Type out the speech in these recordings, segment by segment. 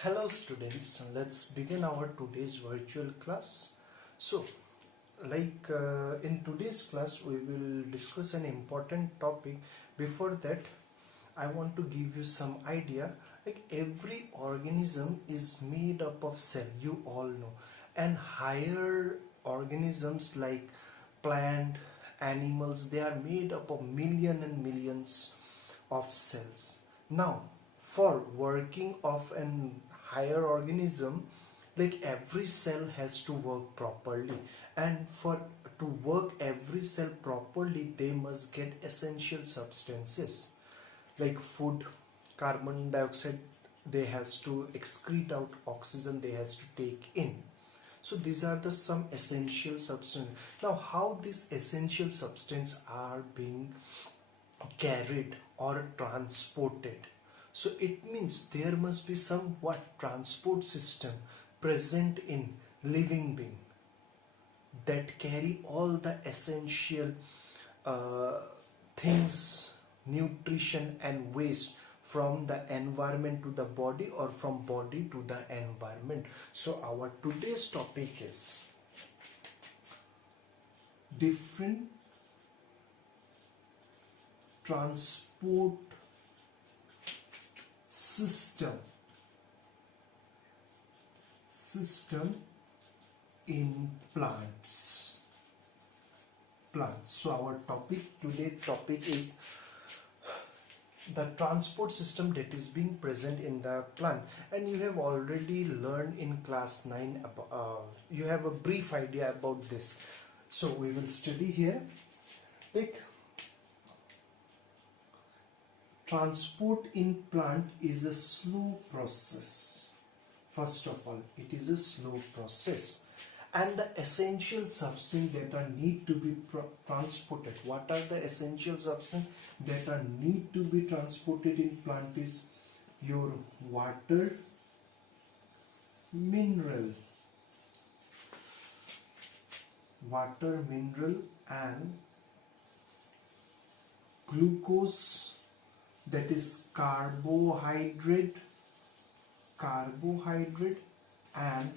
Hello students, let's begin our today's virtual class. So, in today's class, we will discuss an important topic. Before that, I want to give you some idea. Like every organism is made up of cell, you all know, and higher organisms like plant, animals, they are made up of million and millions of cells. Now, for working of an higher organism, like every cell has to work properly, and for to work every cell properly, they must get essential substances like food, carbon dioxide they has to excrete out, oxygen they has to take in. So these are the some essential substance. Now how these essential substance are being carried or transported, so it means there must be some what transport system present in living being that carry all the essential uh, things, nutrition and waste from the environment to the body or from body to the environment. So our today's topic is different transport system in plants. So our topic is the transport system that is being present in the plant, and you have already learned in class 9 about, you have a brief idea about this. So we will study here. Like transport in plant is a slow process. First of all, it is a slow process, and the essential substance that are need to be transported. What are the essential substance that are need to be transported in plant is your water, mineral, and glucose, that is carbohydrate, and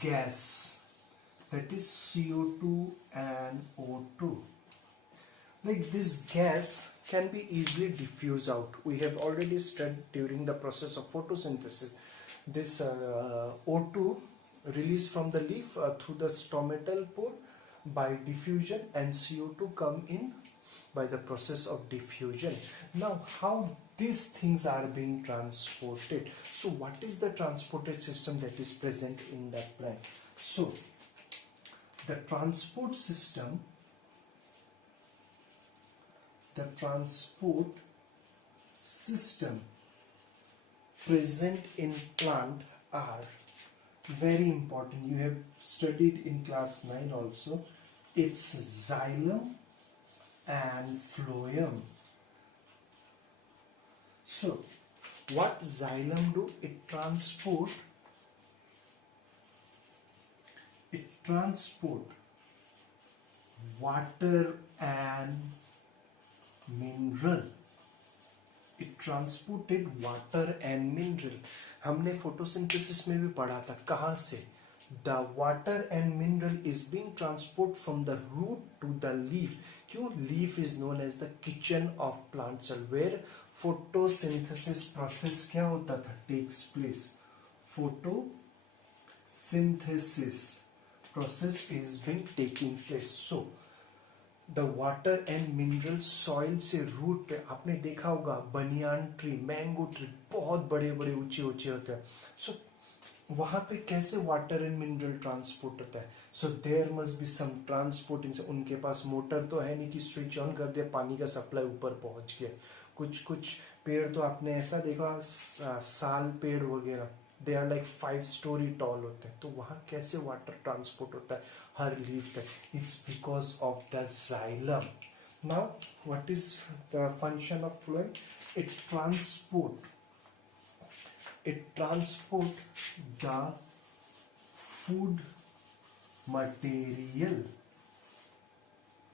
gas, that is CO2 and O2. Like this gas can be easily diffused out. We have already studied during the process of photosynthesis. This O2 released from the leaf through the stomatal pore by diffusion, and CO2 come in by the process of diffusion. Now how these things are being transported? So what is the transported system that is present in that plant? So the transport system present in plant are very important. You have studied in class 9 also. It's xylem and phloem. So what xylem do? It transport water and mineral. It transported water and mineral. हमने photosynthesis में भी पढ़ा था. कहाँ से? The water and mineral is being transported from the root to the leaf. क्यों? Leaf is known as the kitchen of plant cell, where photosynthesis process क्या होता था? Takes place. Photosynthesis process is being taking place. So the water and mineral soil से root पे, आपने देखा होगा banyan tree, mango tree बहुत बड़े बड़े ऊंचे ऊंचे होते हैं. सो वहां पे कैसे वाटर एंड मिनरल ट्रांसपोर्ट होता है? So there must be some transporting. उनके पास मोटर तो है नहीं कि स्विच ऑन कर दिया पानी का सप्लाई ऊपर पहुंच गया. कुछ पेड़ तो आपने ऐसा देखा, साल पेड़ वगैरह, they are like 5 story tall होते हैं. तो वहां कैसे वाटर ट्रांसपोर्ट होता है हर लीफ तक? It's because of the xylem. Now what is the function of phloem? It transport the food material.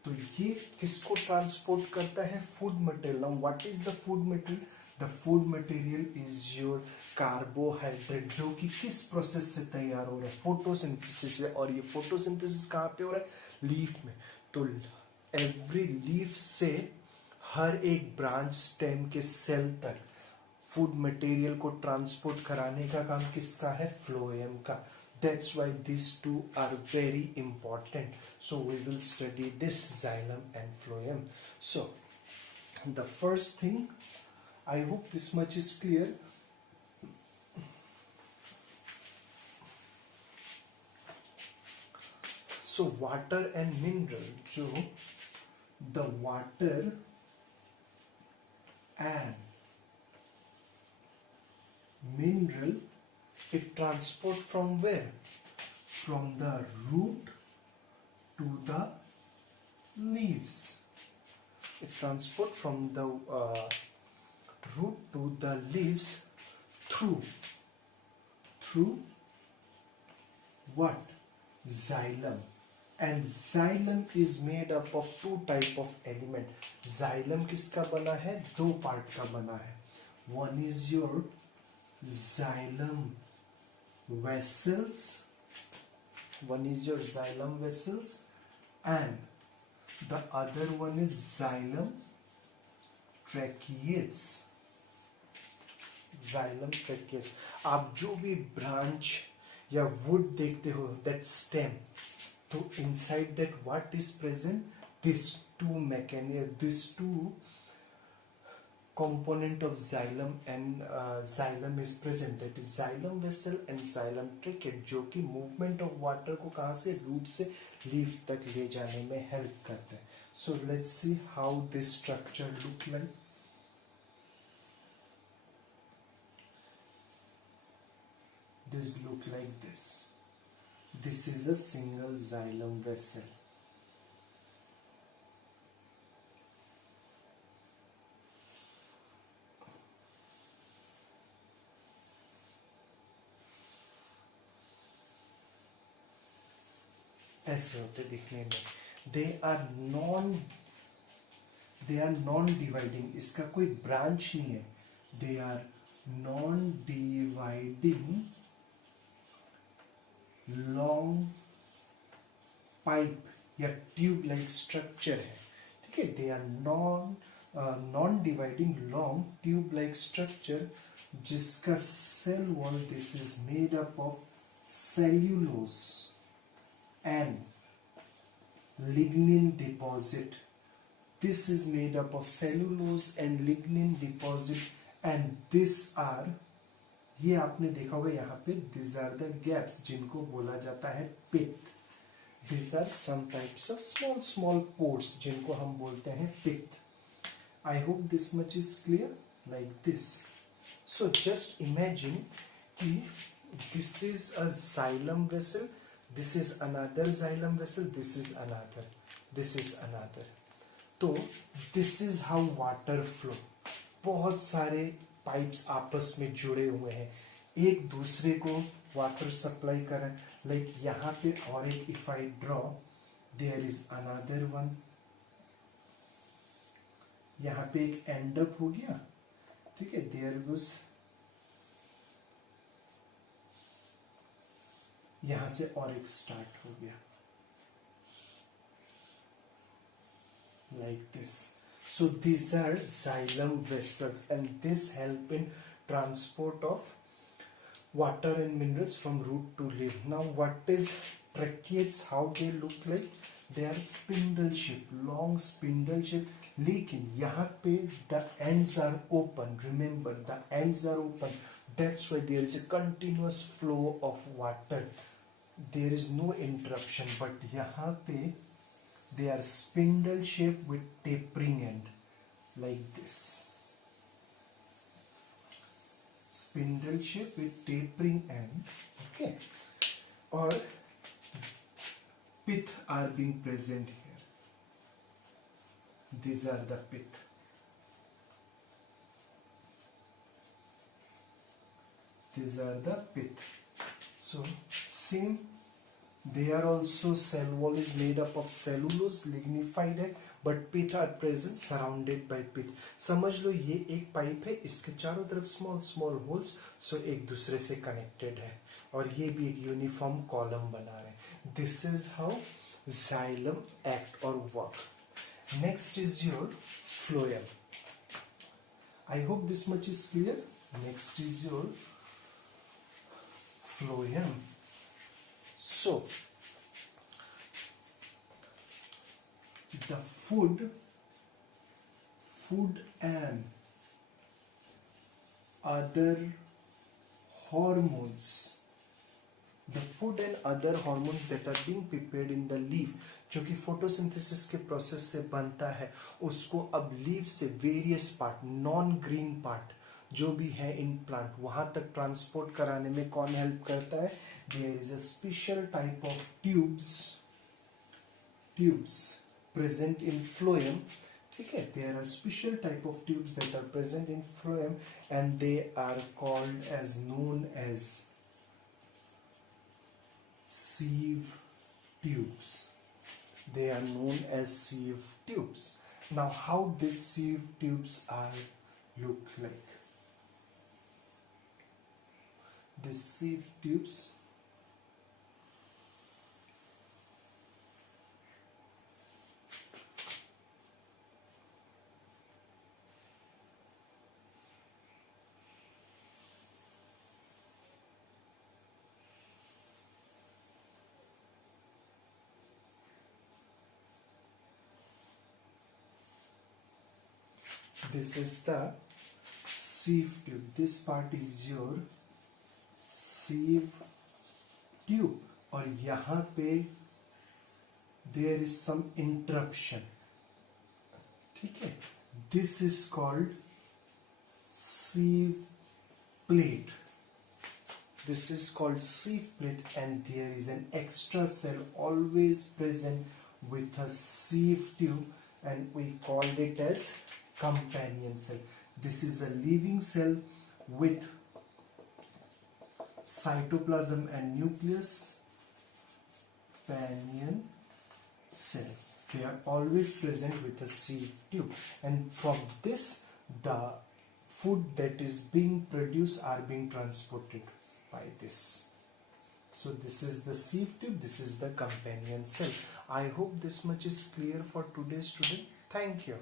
तो ये किसको ट्रांसपोर्ट करता है? Food material. Now what is the food material? The food material is your carbohydrate, जो कि किस process से तैयार हो रहा है, फोटोसिंथेसिस से। और ये फोटोसिंथेसिस कहाँ पे हो रहा है, लीफ में। तो एवरी लीफ से हर एक ब्रांच स्टेम के सेल तक फूड मटेरियल को ट्रांसपोर्ट कराने का काम किसका है, फ्लोएम का। That's why these two are very important. So we will study this xylem and phloem. So the first thing, I hope this much is clear. So water and mineral, so the water and mineral, it transport from where, from the root to the leaves. It transport from the root to the leaves through what, xylem. And xylem is made up of two type of element. Xylem किसका बना है, दो part का बना है. One is your xylem vessels, and the other one is xylem tracheates. आप जो भी ब्रांच या वुड देखते हो, दैट स्टेम, तो inside that what is present, this two component of xylem and xylem is present, that is xylem vessel and xylem trachea, जो कि movement of water को कहाँ से, root से leaf तक ले जाने में help करते हैं. So let's see how this structure look like. This look like this. This is a single xylem vessel. ऐसे होते दिखने में. दे आर नॉन डिवाइडिंग, इसका कोई ब्रांच नहीं है. They are non dividing long pipe या ट्यूब लाइक स्ट्रक्चर है. ठीक है, they are non dividing long tube like structure, जिसका cell wall, this is made up of cellulose and lignin deposit. This is made up of cellulose and lignin deposit, and this are, ये आपने देखा होगा यहाँ पे, these are the gaps जिनको बोला जाता है पित्त. These are some types of small pores जिनको हम बोलते हैं पित्त. I hope this much is clear, like this. So just imagine कि this is a xylem vessel, this is another xylem vessel, this is another. तो this is how water flow. बहुत सारे pipes आपस में जुड़े हुए हैं, एक दूसरे को वाटर सप्लाई कर रहे हैं. लाइक यहाँ पे और एक, if I draw, there is another one. यहाँ पे एक एंड अप हो गया. ठीक है, देयर वाज, यहां से और एक स्टार्ट हो गया, like this. So these are xylem vessels, and this help in transport of water and minerals from root to leaf. Now what is tracheates, how they look like? They are spindle shape, long spindle shape. लेकिन यहाँ पे the ends are open. Remember, the ends are open. That's why there is a continuous flow of water. There is no interruption. But यहाँ पे they are spindle shape with tapering end, like this. Spindle shape with tapering end. Okay. Or pith are being present here. These are the pith. These are the pith. So same They are also, cell wall is made up of cellulose, lignified है, but pith are present surrounded by pith. समझ लो ये एक pipe है, इसके चारों तरफ small small holes, सो एक दूसरे से कनेक्टेड है, और ये भी एक यूनिफॉर्म कॉलम बना रहे हैं. This is how xylem act or work. Next is your phloem. I hope this much is clear. Next is your phloem. So the food and other hormones, the food and other hormones that are being prepared in the leaf, जो कि photosynthesis के process से बनता है, उसको अब leaf से various part, non green part जो भी है इन प्लांट, वहां तक ट्रांसपोर्ट कराने में कौन हेल्प करता है? There is a special type of tubes present in phloem. ठीक है, there are special type of tubes that are present in phloem and they are called as known as sieve tubes. They are known as sieve tubes. Now how these sieve tubes are look like? These sieve tubes this is the sieve tube. This part is your sieve tube, और यहाँ पे there is some interruption. ठीक है, this is called sieve plate. This is called sieve plate, and there is an extra cell always present with a sieve tube, and we called it as companion cell. This is a living cell with cytoplasm and nucleus. Companion cell. They are always present with a sieve tube, and from this the food that is being produced are being transported by this. So this is the sieve tube, this is the companion cell. I hope this much is clear for today's student. Thank you.